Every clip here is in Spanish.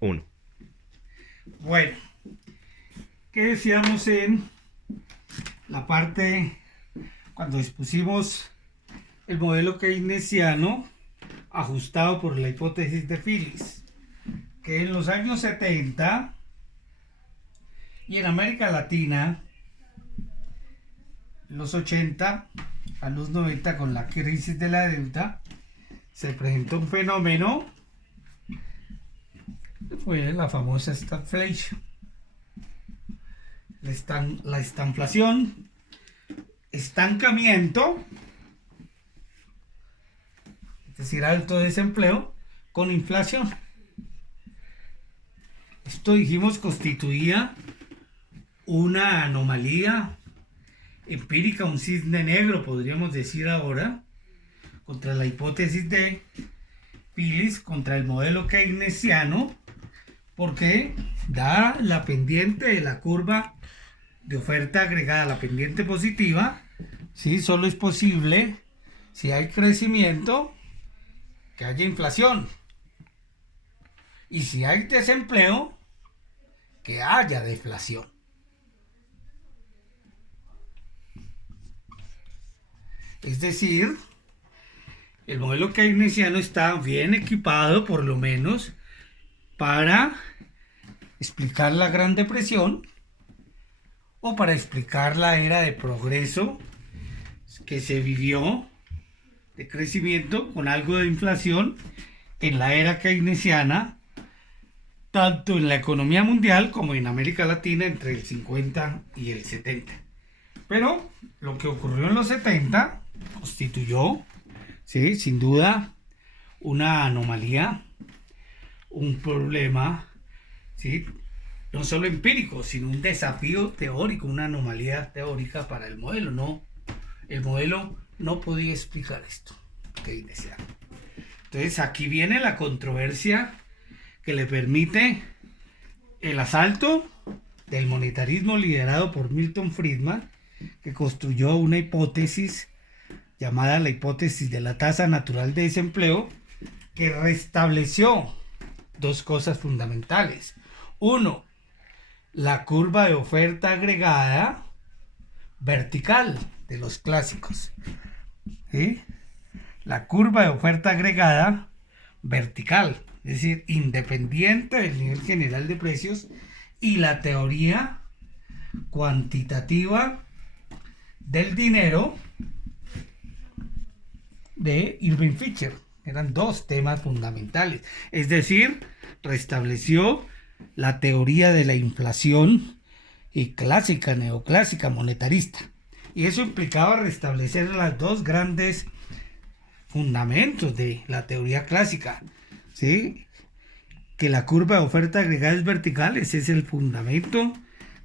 1. Bueno, ¿qué decíamos en la parte cuando expusimos el modelo keynesiano ajustado por la hipótesis de Phillips? Que en los años 70 y en América Latina, en los 80 a los 90 con la crisis de la deuda, se presentó un fenómeno que fue la famosa stagflation, la estanflación, estancamiento, es decir, alto desempleo con inflación. Esto, dijimos, constituía una anomalía empírica, un cisne negro, podríamos decir ahora, contra la hipótesis de Phillips, contra el modelo keynesiano, porque da la pendiente de la curva de oferta agregada, la pendiente positiva, ¿sí? Solo es posible si hay crecimiento, que haya inflación, y si hay desempleo, que haya deflación. Es decir, el modelo keynesiano está bien equipado, por lo menos, para explicar la Gran Depresión o para explicar la era de progreso que se vivió, de crecimiento con algo de inflación en la era keynesiana, tanto en la economía mundial como en América Latina entre el 50 y el 70. Pero lo que ocurrió en los 70 constituyó, ¿sí?, sin duda, una anomalía, un problema, ¿sí?, no solo empírico, sino un desafío teórico, una anomalía teórica para el modelo. No, el modelo no podía explicar esto keynesiano. Entonces aquí viene la controversia que le permite el asalto del monetarismo liderado por Milton Friedman, que construyó una hipótesis llamada la hipótesis de la tasa natural de desempleo, que restableció dos cosas fundamentales. Uno, la curva de oferta agregada vertical de los clásicos, ¿sí? La curva de oferta agregada vertical, es decir, independiente del nivel general de precios, y la teoría cuantitativa del dinero de Irving Fisher. Eran dos temas fundamentales. Es decir, restableció la teoría de la inflación y clásica, neoclásica, monetarista. Y eso implicaba restablecer los dos grandes fundamentos de la teoría clásica, ¿sí? Que la curva de oferta agregada es vertical, ese es el fundamento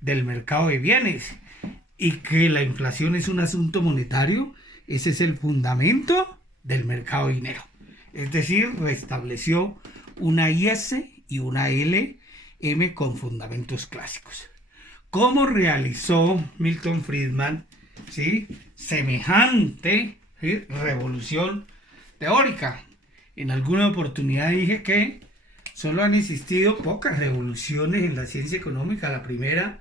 del mercado de bienes, y que la inflación es un asunto monetario, ese es el fundamento del mercado de dinero. Es decir, restableció una IS y una LM con fundamentos clásicos. ¿Cómo realizó Milton Friedman, ¿sí?, semejante, ¿sí?, revolución teórica? En alguna oportunidad dije que solo han existido pocas revoluciones en la ciencia económica. La primera,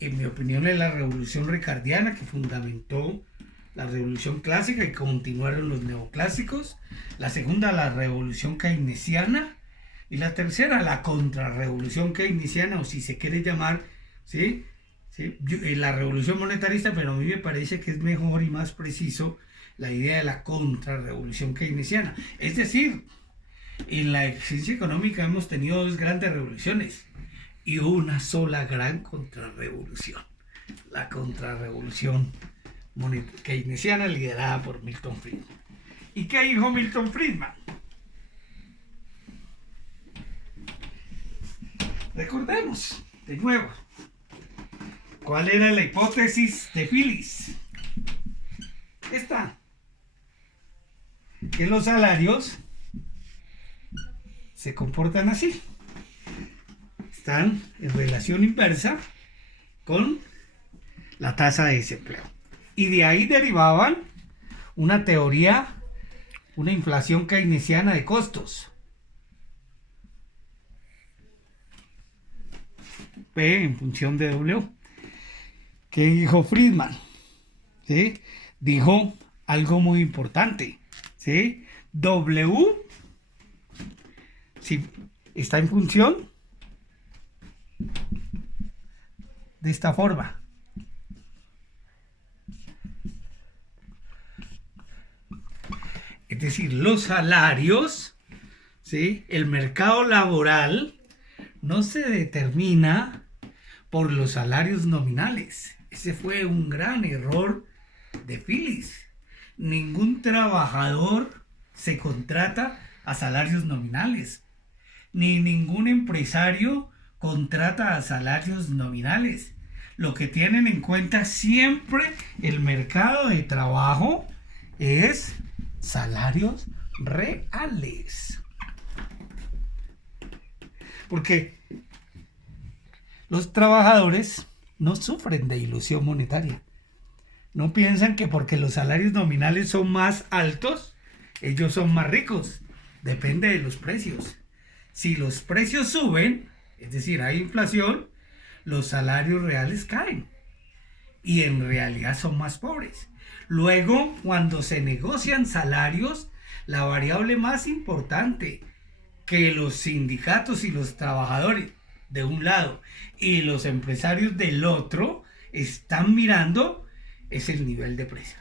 en mi opinión, es la revolución ricardiana, que fundamentó la revolución clásica y continuaron los neoclásicos. La segunda, la revolución keynesiana. Y la tercera, la contrarrevolución keynesiana, o si se quiere llamar, ¿sí?, la revolución monetarista, pero a mí me parece que es mejor y más preciso la idea de la contrarrevolución keynesiana. Es decir, en la ciencia económica hemos tenido dos grandes revoluciones y una sola gran contrarrevolución. La contrarrevolución keynesiana liderada por Milton Friedman. ¿Y qué dijo Milton Friedman? Recordemos de nuevo cuál era la hipótesis de Phillips. Esta, que los salarios se comportan así, están en relación inversa con la tasa de desempleo, y de ahí derivaban una teoría, una inflación keynesiana de costos. P en función de W. ¿Qué dijo Friedman? ¿Sí? Dijo algo muy importante. ¿Sí? W, si está en función de esta forma. Es decir, los salarios, ¿sí? El mercado laboral no se determina por los salarios nominales. Ese fue un gran error de Phillips. Ningún trabajador se contrata a salarios nominales, ni ningún empresario contrata a salarios nominales. Lo que tienen en cuenta siempre el mercado de trabajo es salarios reales. Porque los trabajadores no sufren de ilusión monetaria. No piensan que porque los salarios nominales son más altos, ellos son más ricos. Depende de los precios. Si los precios suben, es decir, hay inflación, los salarios reales caen. Y en realidad son más pobres. Luego, cuando se negocian salarios, la variable más importante que los sindicatos y los trabajadores de un lado y los empresarios del otro están mirando es el nivel de precio.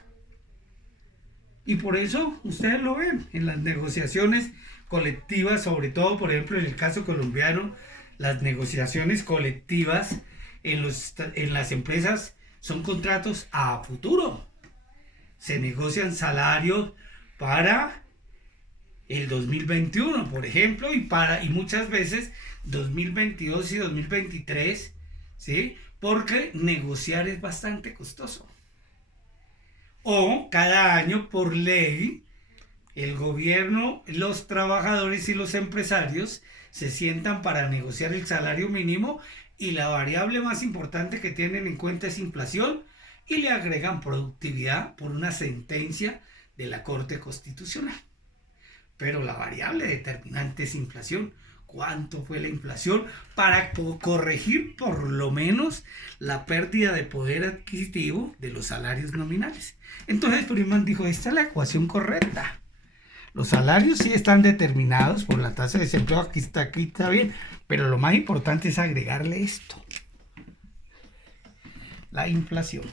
Y por eso ustedes lo ven en las negociaciones colectivas, sobre todo, por ejemplo, en el caso colombiano, las negociaciones colectivas en las empresas son contratos a futuro. Se negocian salarios para el 2021, por ejemplo, y muchas veces 2022 y 2023, ¿sí? Porque negociar es bastante costoso. O cada año, por ley, el gobierno, los trabajadores y los empresarios se sientan para negociar el salario mínimo y la variable más importante que tienen en cuenta es inflación y le agregan productividad por una sentencia de la Corte Constitucional. Pero la variable determinante es inflación. ¿Cuánto fue la inflación? Para corregir por lo menos la pérdida de poder adquisitivo de los salarios nominales. Entonces Friedman dijo, esta es la ecuación correcta. Los salarios sí están determinados por la tasa de desempleo, aquí está bien, pero lo más importante es agregarle esto. La inflación.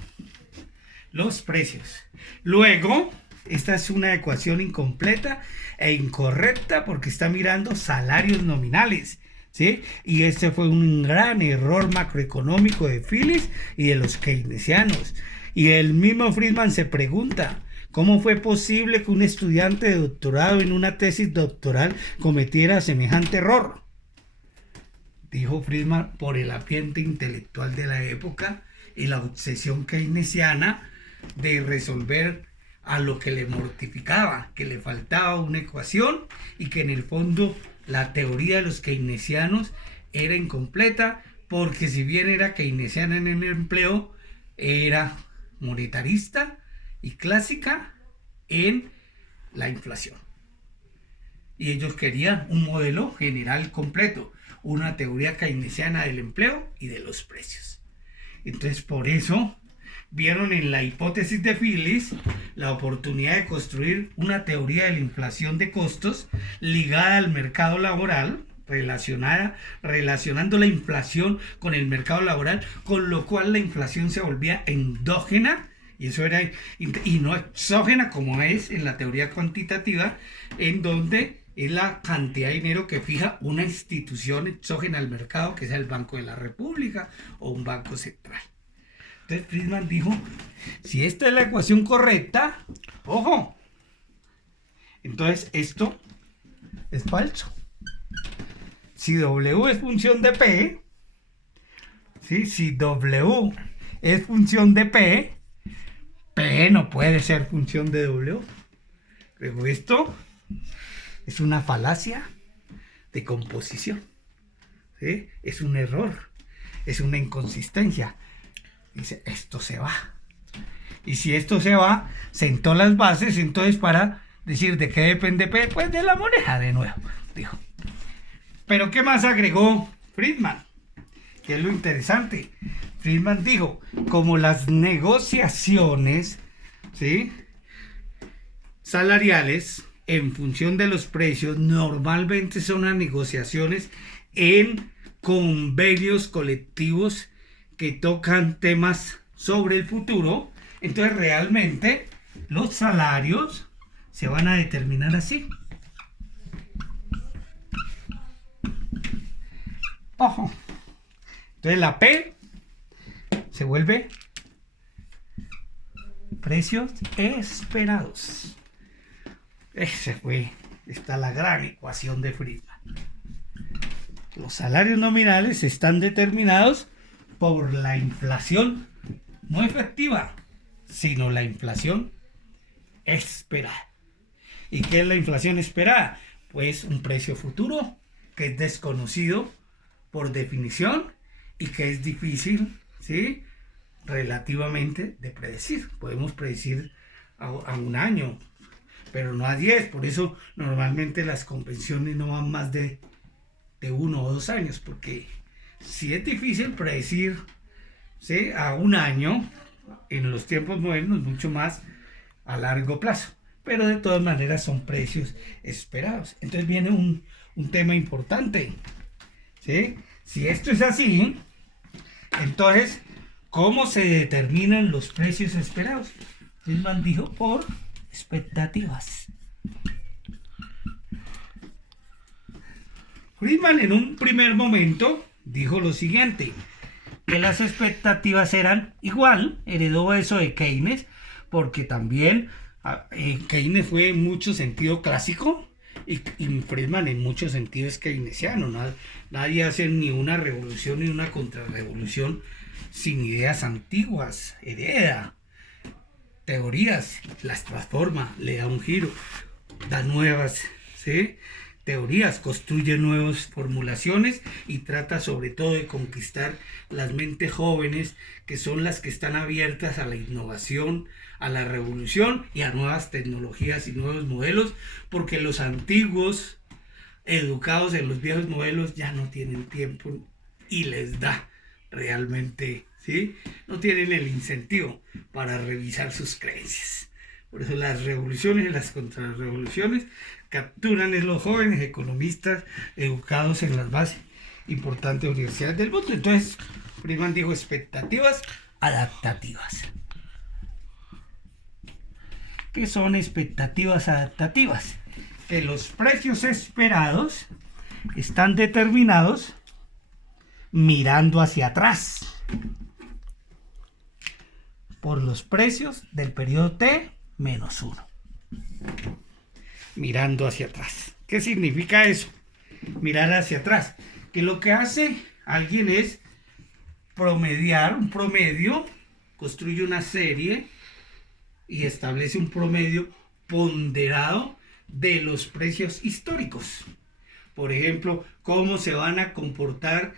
Los precios. Luego, esta es una ecuación incompleta e incorrecta porque está mirando salarios nominales, ¿sí? Y este fue un gran error macroeconómico de Phillips y de los keynesianos. Y el mismo Friedman se pregunta, ¿cómo fue posible que un estudiante de doctorado en una tesis doctoral cometiera semejante error? Dijo Friedman, por el ambiente intelectual de la época y la obsesión keynesiana de resolver a lo que le mortificaba, que le faltaba una ecuación y que en el fondo la teoría de los keynesianos era incompleta, porque si bien era keynesiana en el empleo, era monetarista y clásica en la inflación. Y ellos querían un modelo general completo, una teoría keynesiana del empleo y de los precios. Entonces, por eso vieron en la hipótesis de Phillips la oportunidad de construir una teoría de la inflación de costos ligada al mercado laboral, relacionando la inflación con el mercado laboral, con lo cual la inflación se volvía endógena, y eso era, y no exógena como es en la teoría cuantitativa, en donde es la cantidad de dinero que fija una institución exógena al mercado, que sea el Banco de la República o un banco central. Entonces Friedman dijo, si esta es la ecuación correcta, ojo, entonces esto es falso. Si W es función de P, ¿sí? Si W es función de P, P no puede ser función de W. Luego esto es una falacia de composición, ¿sí? Es un error, es una inconsistencia. Dice, esto se va. Y si esto se va, sentó las bases entonces para decir de qué depende P, pues de la moneda de nuevo, dijo. Pero ¿qué más agregó Friedman? ¿Qué es lo interesante? Friedman dijo, como las negociaciones, ¿sí?, salariales en función de los precios normalmente son las negociaciones en convenios colectivos que tocan temas sobre el futuro. Entonces realmente los salarios se van a determinar así. Ojo. Entonces la P se vuelve precios esperados. Está la gran ecuación de Friedman. Los salarios nominales están determinados por la inflación no efectiva, sino la inflación esperada. ¿Y qué es la inflación esperada? Pues un precio futuro que es desconocido por definición y que es difícil, ¿sí?, relativamente de predecir. Podemos predecir a un año, pero no a 10. Por eso normalmente las convenciones no van más de 1 o 2 años, porque si es difícil predecir, ¿sí?, a un año, en los tiempos modernos mucho más a largo plazo, pero de todas maneras son precios esperados. Entonces viene un tema importante, ¿sí? Si esto es así, entonces ¿cómo se determinan los precios esperados? Friedman dijo por expectativas. Friedman en un primer momento dijo lo siguiente, que las expectativas eran igual, heredó eso de Keynes, porque también Keynes fue en mucho sentido clásico y Friedman en mucho sentido es keynesiano. Nadie hace ni una revolución ni una contrarrevolución sin ideas antiguas, hereda teorías, las transforma, le da un giro, da nuevas, ¿sí?, teorías, construye nuevas formulaciones y trata sobre todo de conquistar las mentes jóvenes, que son las que están abiertas a la innovación, a la revolución y a nuevas tecnologías y nuevos modelos, porque los antiguos, educados en los viejos modelos, ya no tienen tiempo y les da realmente, ¿sí?, no tienen el incentivo para revisar sus creencias. Por eso las revoluciones y las contrarrevoluciones capturan en los jóvenes economistas educados en las más importantes universidades del mundo. Entonces, Friedman dijo expectativas adaptativas. ¿Qué son expectativas adaptativas? Que los precios esperados están determinados mirando hacia atrás por los precios del periodo T-1. Mirando hacia atrás. ¿Qué significa eso? Mirar hacia atrás. Que lo que hace alguien es promediar un promedio, construye una serie y establece un promedio ponderado de los precios históricos. Por ejemplo, cómo se van a comportar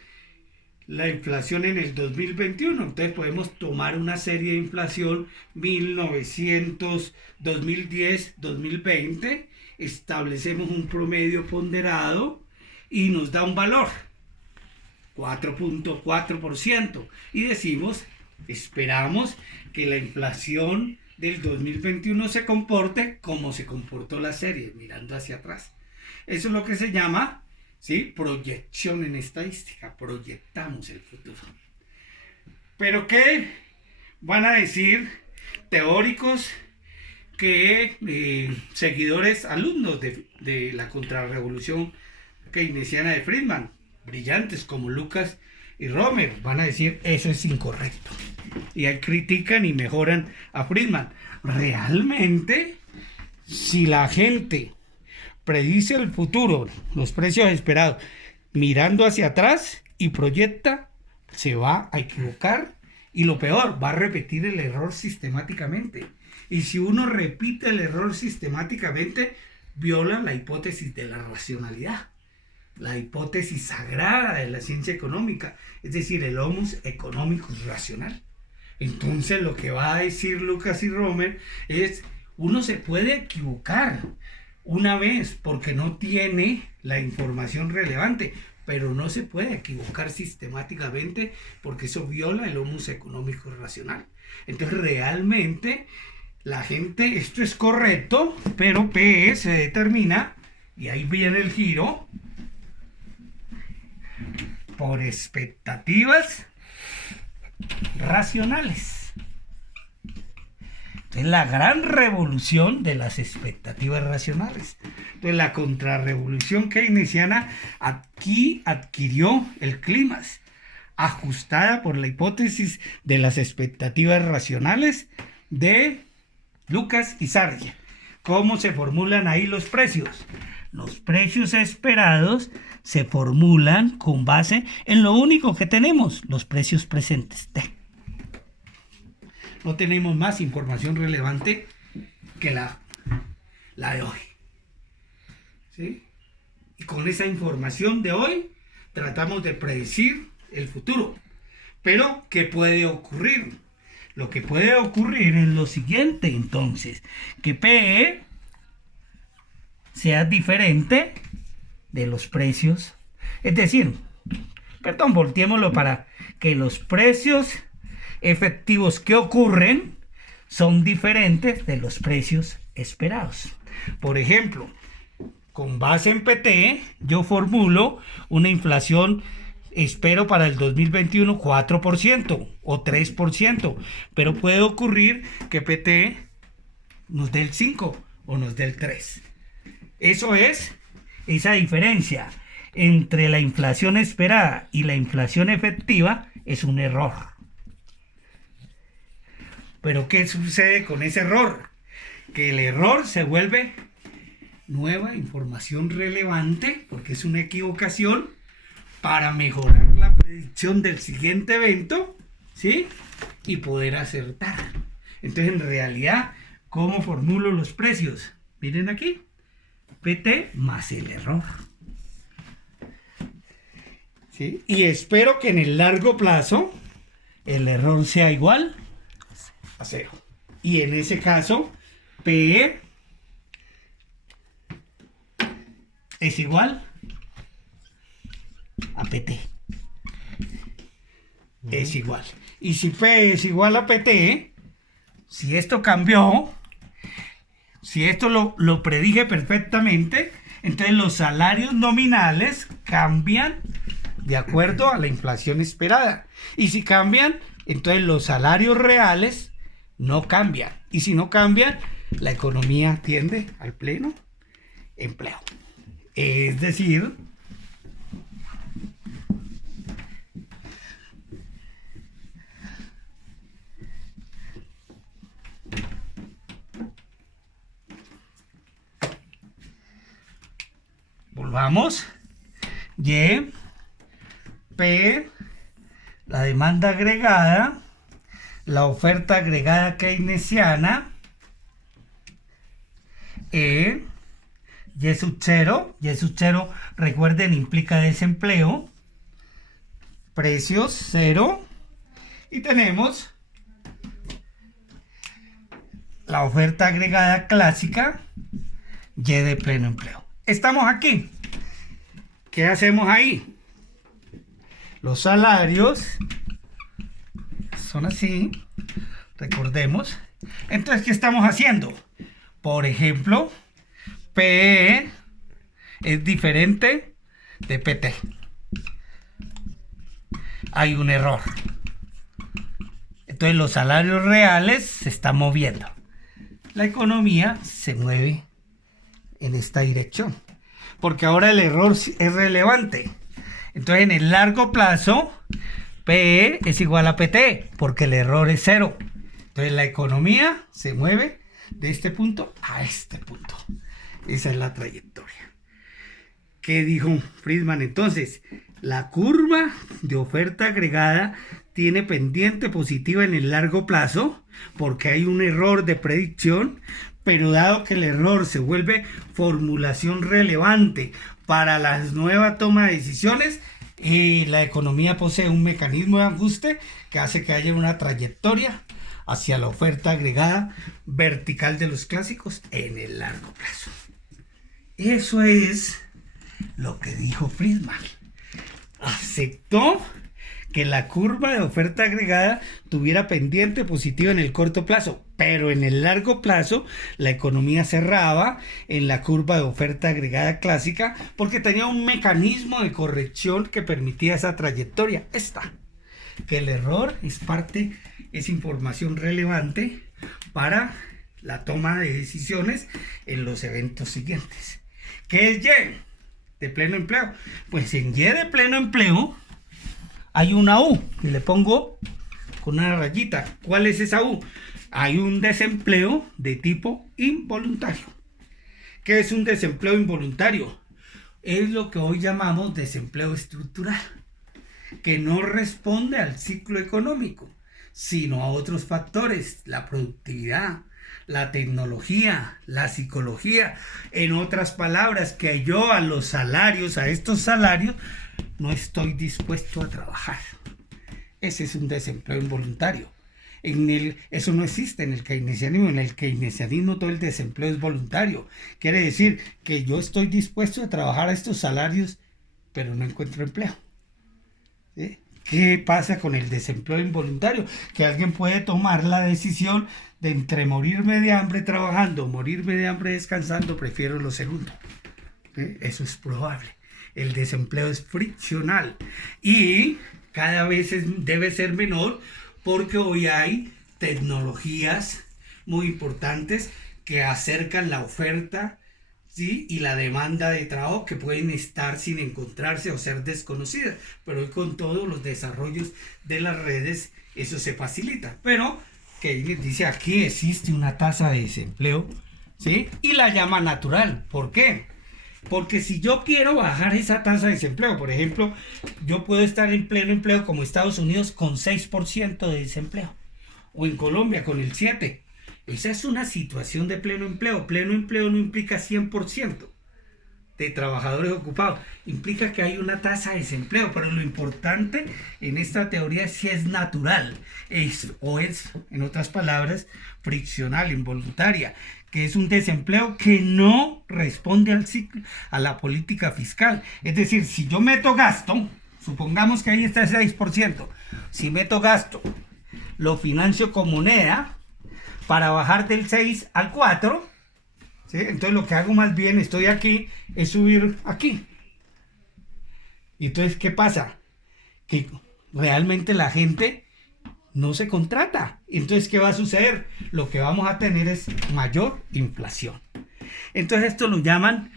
la inflación en el 2021. Entonces podemos tomar una serie de inflación 1900, 2010, 2020, establecemos un promedio ponderado y nos da un valor, 4.4%, y decimos, esperamos que la inflación del 2021 se comporte como se comportó la serie, mirando hacia atrás. Eso es lo que se llama, ¿sí?, proyección en estadística. Proyectamos el futuro. Pero ¿qué van a decir teóricos que seguidores, alumnos de la contrarrevolución keynesiana de Friedman, brillantes como Lucas y Romer? Van a decir, eso es incorrecto. Y ahí critican y mejoran a Friedman. Realmente, si la gente predice el futuro, los precios esperados, mirando hacia atrás y proyecta, se va a equivocar y lo peor, va a repetir el error sistemáticamente. Y si uno repite el error sistemáticamente, viola la hipótesis de la racionalidad, la hipótesis sagrada de la ciencia económica, es decir, el homus economicus racional. Entonces lo que va a decir Lucas y Romer es, uno se puede equivocar una vez porque no tiene la información relevante, pero no se puede equivocar sistemáticamente porque eso viola el humus económico racional. Entonces realmente la gente, esto es correcto, pero PE se determina, y ahí viene el giro, por expectativas racionales. Entonces, la gran revolución de las expectativas racionales. Entonces, la contrarrevolución keynesiana aquí adquirió el clímax, ajustada por la hipótesis de las expectativas racionales de Lucas y Sarja. ¿Cómo se formulan ahí los precios? Los precios esperados se formulan con base en lo único que tenemos, los precios presentes. No tenemos más información relevante que la de hoy. ¿Sí? Y con esa información de hoy tratamos de predecir el futuro. Pero, ¿qué puede ocurrir? Lo que puede ocurrir es lo siguiente, entonces, que PE sea diferente de los precios. Es decir, volteémoslo para que los precios efectivos que ocurren son diferentes de los precios esperados. Por ejemplo, con base en PT, yo formulo una inflación, espero para el 2021 4% o 3%, pero puede ocurrir que PT nos dé el 5 o nos dé el 3. Eso es esa diferencia entre la inflación esperada y la inflación efectiva, es un error. Pero ¿qué sucede con ese error? Que el error se vuelve nueva información relevante, porque es una equivocación, para mejorar la predicción del siguiente evento, ¿sí? Y poder acertar. Entonces, en realidad, ¿cómo formulo los precios? Miren aquí, PT más el error. ¿Sí? Y espero que en el largo plazo el error sea igual a 0. Y en ese caso, PE es igual a PT. Es igual. Y si P es igual a PT, si esto cambió, si esto lo predije perfectamente, entonces los salarios nominales cambian de acuerdo a la inflación esperada. Y si cambian, entonces los salarios reales no cambian. Y si no cambian, la economía tiende al pleno empleo. Es decir, volvamos. Y, P, la demanda agregada, la oferta agregada keynesiana, E, Y sub 0, recuerden, implica desempleo, precios 0, y tenemos la oferta agregada clásica, Y de pleno empleo. Estamos aquí. ¿Qué hacemos ahí? Los salarios son así, recordemos. Entonces, ¿qué estamos haciendo? Por ejemplo, PE es diferente de PT. Hay un error. Entonces, los salarios reales se están moviendo. La economía se mueve en esta dirección, porque ahora el error es relevante. Entonces, en el largo plazo, PE es igual a PT, porque el error es 0. Entonces, la economía se mueve de este punto a este punto. Esa es la trayectoria. ¿Qué dijo Friedman? Entonces, la curva de oferta agregada tiene pendiente positiva en el largo plazo, porque hay un error de predicción, pero dado que el error se vuelve formulación relevante para la nueva toma de decisiones, la economía posee un mecanismo de ajuste que hace que haya una trayectoria hacia la oferta agregada vertical de los clásicos en el largo plazo. Eso es lo que dijo Friedman. aceptó que la curva de oferta agregada tuviera pendiente positivo en el corto plazo, pero en el largo plazo la economía cerraba en la curva de oferta agregada clásica porque tenía un mecanismo de corrección que permitía esa trayectoria. Que el error es información relevante para la toma de decisiones en los eventos siguientes. ¿Qué es Y de pleno empleo? Pues en Y de pleno empleo hay una U y le pongo con una rayita. ¿Cuál es esa U? Hay un desempleo de tipo involuntario. ¿Qué es un desempleo involuntario? Es lo que hoy llamamos desempleo estructural, que no responde al ciclo económico, sino a otros factores, la productividad, la tecnología, la psicología. En otras palabras, que yo a estos salarios, no estoy dispuesto a trabajar. Ese es un desempleo involuntario. Eso no existe en el keynesianismo. En el keynesianismo todo el desempleo es voluntario. Quiere decir que yo estoy dispuesto a trabajar a estos salarios, pero no encuentro empleo. ¿Sí? ¿Qué pasa con el desempleo involuntario? Que alguien puede tomar la decisión de entre morirme de hambre trabajando o morirme de hambre descansando, prefiero lo segundo. ¿Sí? Eso es probable. El desempleo es friccional y cada vez debe ser menor porque hoy hay tecnologías muy importantes que acercan la oferta, ¿sí?, y la demanda de trabajo, que pueden estar sin encontrarse o ser desconocidas, pero hoy con todos los desarrollos de las redes eso se facilita. Pero que dice aquí existe una tasa de desempleo, ¿sí?, y la llama natural. ¿Por qué? Porque si yo quiero bajar esa tasa de desempleo, por ejemplo, yo puedo estar en pleno empleo como Estados Unidos con 6% de desempleo, o en Colombia con el 7%. Esa es una situación de pleno empleo. Pleno empleo no implica 100% de trabajadores ocupados. Implica que hay una tasa de desempleo. Pero lo importante en esta teoría es si es natural. Es, en otras palabras, friccional, involuntaria. Que es un desempleo que no responde al ciclo, a la política fiscal. Es decir, si yo meto gasto, supongamos que ahí está el 6%. Si meto gasto, lo financio con moneda para bajar del 6 al 4, ¿sí? Entonces lo que hago más bien, estoy aquí, es subir aquí. Y entonces, ¿qué pasa? Que realmente la gente no se contrata. Entonces, ¿qué va a suceder? Lo que vamos a tener es mayor inflación. Entonces, esto lo llaman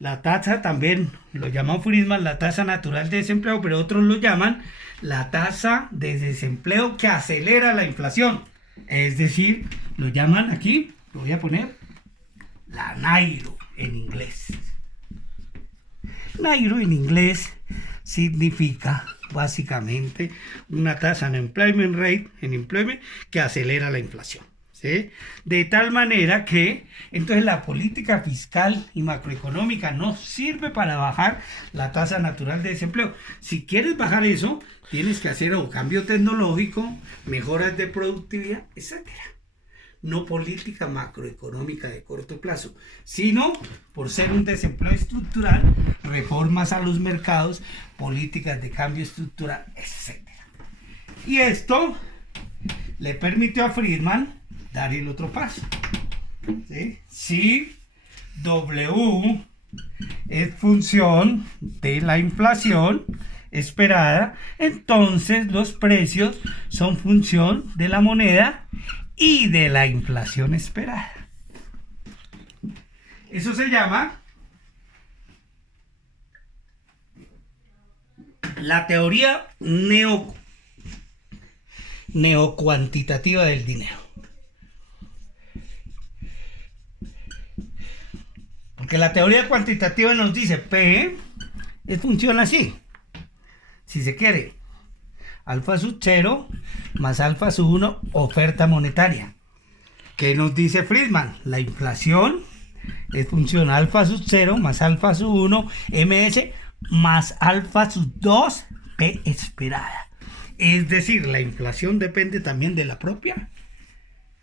la tasa, también lo llama Friedman la tasa natural de desempleo, pero otros lo llaman la tasa de desempleo que acelera la inflación. Es decir, lo llaman aquí, lo voy a poner, la Nairo en inglés. Nairo en inglés significa básicamente una tasa en employment rate, que acelera la inflación. ¿Sí? De tal manera que entonces la política fiscal y macroeconómica no sirve para bajar la tasa natural de desempleo. Si quieres bajar eso, tienes que hacer o cambio tecnológico, mejoras de productividad, etcétera. No política macroeconómica de corto plazo, sino, por ser un desempleo estructural, reformas a los mercados, políticas de cambio estructural, etcétera. Y esto le permitió a Friedman dar el otro paso. ¿Sí? Si W es función de la inflación esperada, entonces los precios son función de la moneda y de la inflación esperada. Eso se llama la teoría neocuantitativa del dinero. Porque la teoría cuantitativa nos dice P funciona así, si se quiere, alfa sub 0 más alfa sub 1 oferta monetaria. ¿Qué nos dice Friedman? La inflación es función alfa sub 0 más alfa sub 1 ms más alfa sub 2 P esperada. Es decir, la inflación depende también de la propia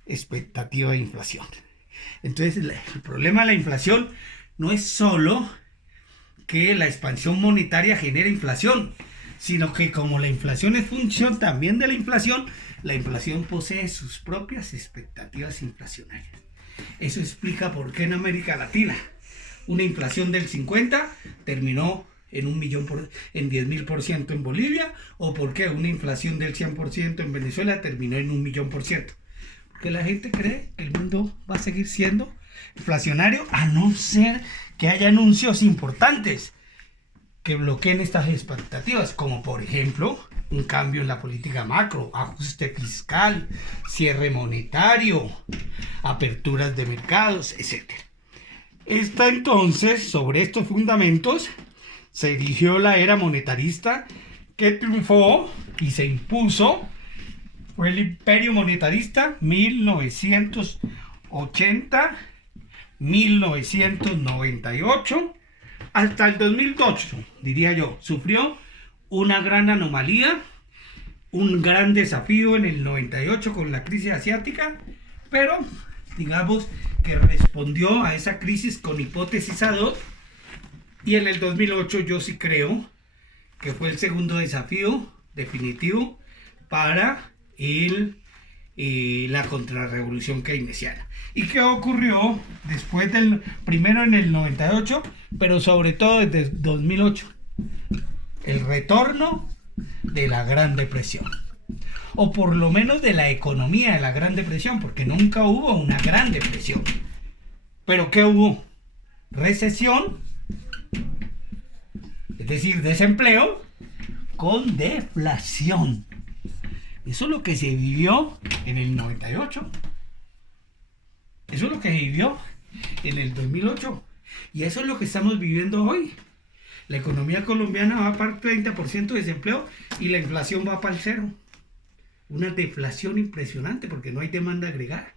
expectativa de inflación. Entonces, el problema de la inflación no es solo que la expansión monetaria genera inflación, sino que como la inflación es función también de la inflación posee sus propias expectativas inflacionarias. Eso explica por qué en América Latina una inflación del 50 terminó en en 10.000% en Bolivia, o por qué una inflación del 100% en Venezuela terminó en 1.000.000%. Porque la gente cree que el mundo va a seguir siendo inflacionario a no ser que haya anuncios importantes que bloqueen estas expectativas, como por ejemplo un cambio en la política macro, ajuste fiscal, cierre monetario, aperturas de mercados, etc. Entonces, sobre estos fundamentos, se erigió la era monetarista que triunfó y se impuso. Fue el imperio monetarista 1980-1998 hasta el 2008, diría yo. Sufrió una gran anomalía, un gran desafío en el 98 con la crisis asiática, pero digamos que respondió a esa crisis con hipótesis ad hoc, y en el 2008 yo sí creo que fue el segundo desafío definitivo para la contrarrevolución keynesiana. ¿Y qué ocurrió después del primero en el 98, pero sobre todo desde 2008? El retorno de la Gran Depresión, o por lo menos de la economía de la Gran Depresión, porque nunca hubo una Gran Depresión. ¿Pero qué hubo? Recesión, es decir, desempleo, con deflación. Eso es lo que se vivió en el 98. Eso es lo que se vivió en el 2008. Y eso es lo que estamos viviendo hoy. La economía colombiana va para el 30% de desempleo y la inflación va para el cero. Una deflación impresionante porque no hay demanda agregada.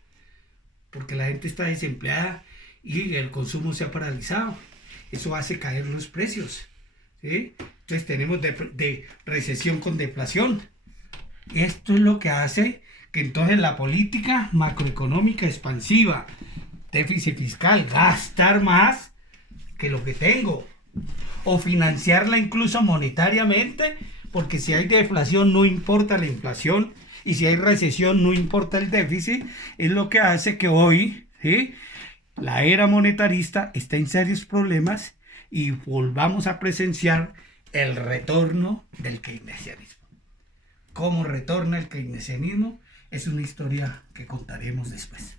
Porque la gente está desempleada y el consumo se ha paralizado. Eso hace caer los precios, ¿sí? Entonces tenemos de recesión con deflación. Esto es lo que hace que entonces la política macroeconómica expansiva, déficit fiscal, gastar más que lo que tengo, o financiarla incluso monetariamente, porque si hay deflación no importa la inflación, y si hay recesión no importa el déficit, es lo que hace que hoy, ¿sí?, la era monetarista está en serios problemas y volvamos a presenciar el retorno del keynesianismo. ¿Cómo retorna el keynesianismo? Es una historia que contaremos después.